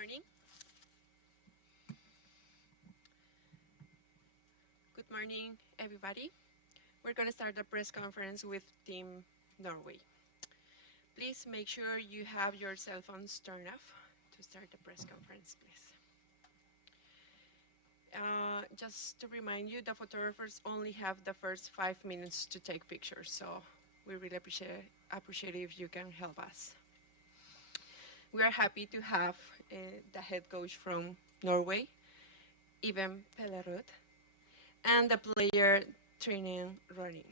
morning. Good morning, everybody. We're going to start the press conference with Team Norway. Please make sure you have your cell phones turned off to start the press conference, please. Just to remind you, the photographers only have the first 5 minutes to take pictures, so we really appreciate if you can help us. We are happy to have the head coach from Norway, Iben Pellerud, and the player training running.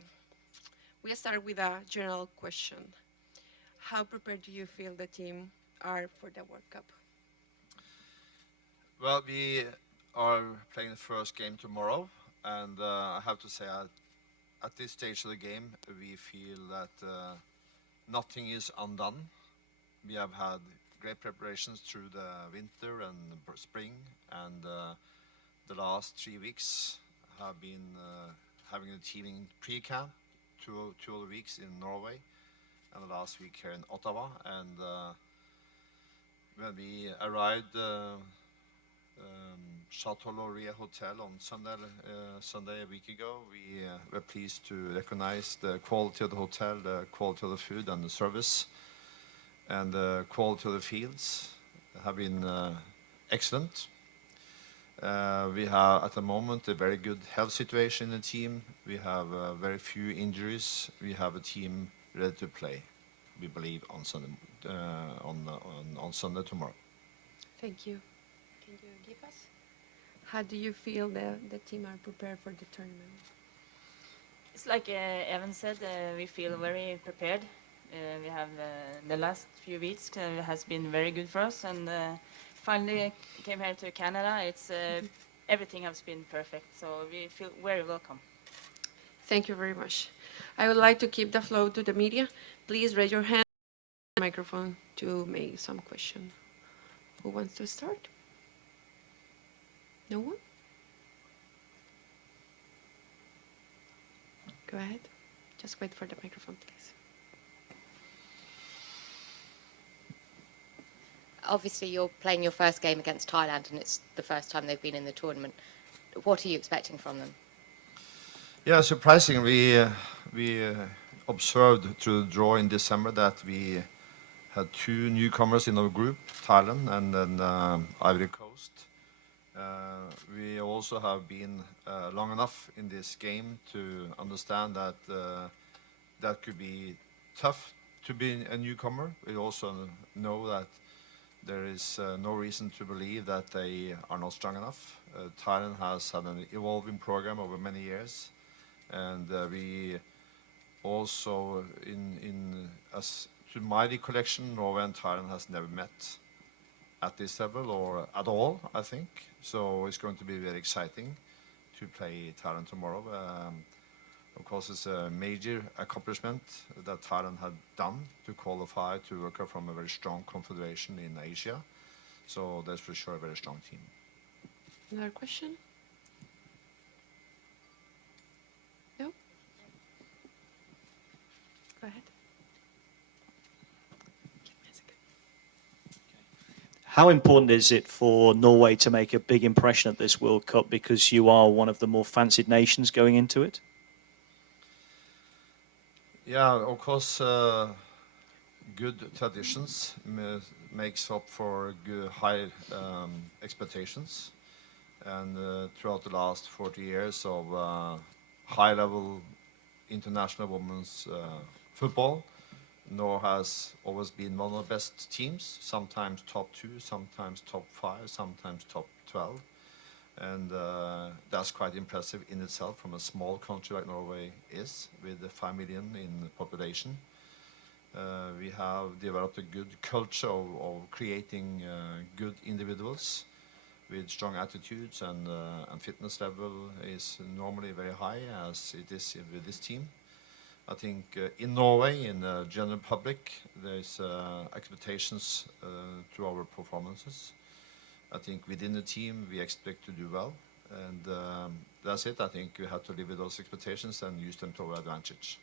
We start with a general question. How prepared do you feel the team are for the World Cup? Well, we are playing the first game tomorrow, and I have to say at this stage of the game, we feel that nothing is undone. We have had great preparations through the winter and spring, and the last 3 weeks have been having a team in pre-camp, two other weeks in Norway, and the last week here in Ottawa. And when we arrived Chateau Laurier Hotel on Sunday a week ago, we were pleased to recognize the quality of the hotel, the quality of the food and the service, and the quality of the fields have been excellent. We have at the moment a very good health situation in the team. We have very few injuries. We have a team ready to play, we believe, on Sunday, on Sunday tomorrow. Thank you. Can you give us? How do you feel the team are prepared for the tournament? It's like Evan said, we feel very prepared. We have the last few weeks has been very good for us, and finally came here to Canada. It's everything has been perfect, so we feel very welcome. Thank you very much. I would like to keep the flow to the media. Please raise your hand on the microphone to make some question. Who wants to start? No one? Go ahead. Just wait for the microphone, please. Obviously, you're playing your first game against Thailand, and it's the first time they've been in the tournament. What are you expecting from them? Yeah, surprisingly, we observed through the draw in December that we had two newcomers in our group, Thailand and then Ivory Coast. We also have been long enough in this game to understand that that could be tough to be a newcomer. We also know that there is no reason to believe that they are not strong enough. Thailand has had an evolving program over many years, and we also, to my recollection, Norway and Thailand has never met at this level or at all, I think. So it's going to be very exciting to play Thailand tomorrow. Of course, it's a major accomplishment that Thailand had done to qualify to work from a very strong confederation in Asia. So that's for sure a very strong team. Another question? No? Go ahead. How important is it for Norway to make a big impression at this World Cup, because you are one of the more fancied nations going into it? Yeah, of course, good traditions makes up for good, high expectations. And throughout the last 40 years of high-level international women's football, Norway has always been one of the best teams, sometimes top 2, sometimes top 5, sometimes top 12. And that's quite impressive in itself from a small country like Norway is, with 5 million in population. We have developed a good culture of creating good individuals with strong attitudes, and fitness level is normally very high, as it is with this team. I think in Norway, in the general public, there's expectations to our performances. I think within the team, we expect to do well. And that's it. I think we have to live with those expectations and use them to our advantage.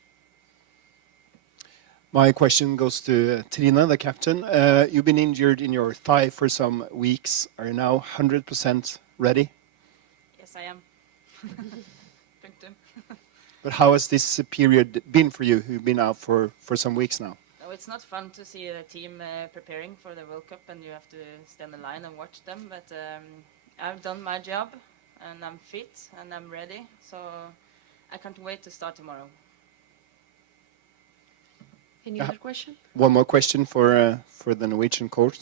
My question goes to Trina, the captain. You've been injured in your thigh for some weeks. Are you now 100% ready? Yes, I am. Punktum. But how has this period been for you? You've been out for some weeks now. No, it's not fun to see the team preparing for the World Cup and you have to stand in line and watch them. But I've done my job and I'm fit and I'm ready. So I can't wait to start tomorrow. Any other question? One more question for the Norwegian coach.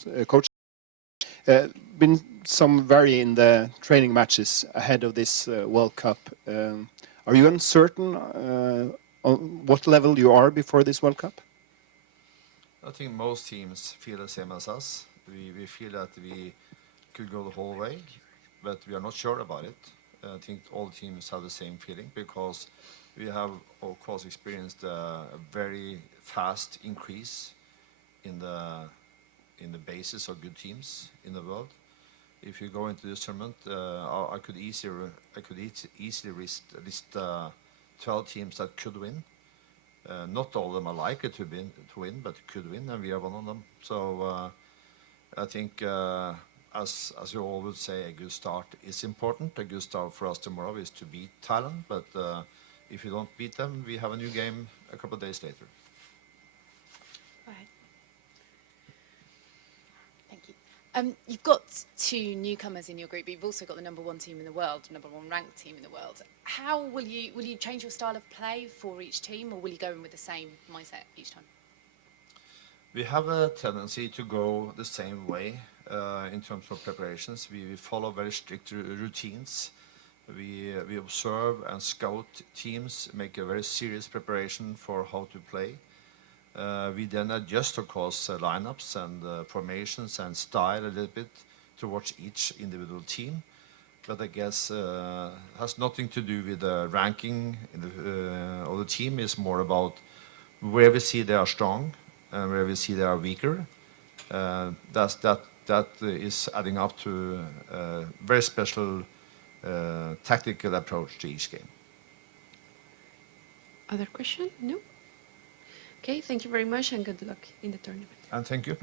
Been some vary in the training matches ahead of this World Cup. Are you uncertain on what level you are before this World Cup? I think most teams feel the same as us. We feel that we could go the whole way, but we are not sure about it. I think all teams have the same feeling because we have, of course, experienced a very fast increase in the basis of good teams in the world. If you go into this tournament, I could easily list 12 teams that could win. Not all of them are likely to win, but could win, and we are one of them. So I think, as you all would say, a good start is important. A good start for us tomorrow is to beat Thailand, but if you don't beat them, we have a new game a couple of days later. Go ahead. Thank you. You've got two newcomers in your group, but you've also got the #1 team in the world, #1 ranked team in the world. How will you change your style of play for each team, or will you go in with the same mindset each time? We have a tendency to go the same way in terms of preparations. We follow very strict routines. We observe and scout teams, make a very serious preparation for how to play. We then adjust, of course, lineups and formations and style a little bit towards each individual team. But I guess has nothing to do with the ranking of the team. It's more about where we see they are strong and where we see they are weaker. That is adding up to a very special tactical approach to each game. Other question? No? Okay, thank you very much and good luck in the tournament. And thank you.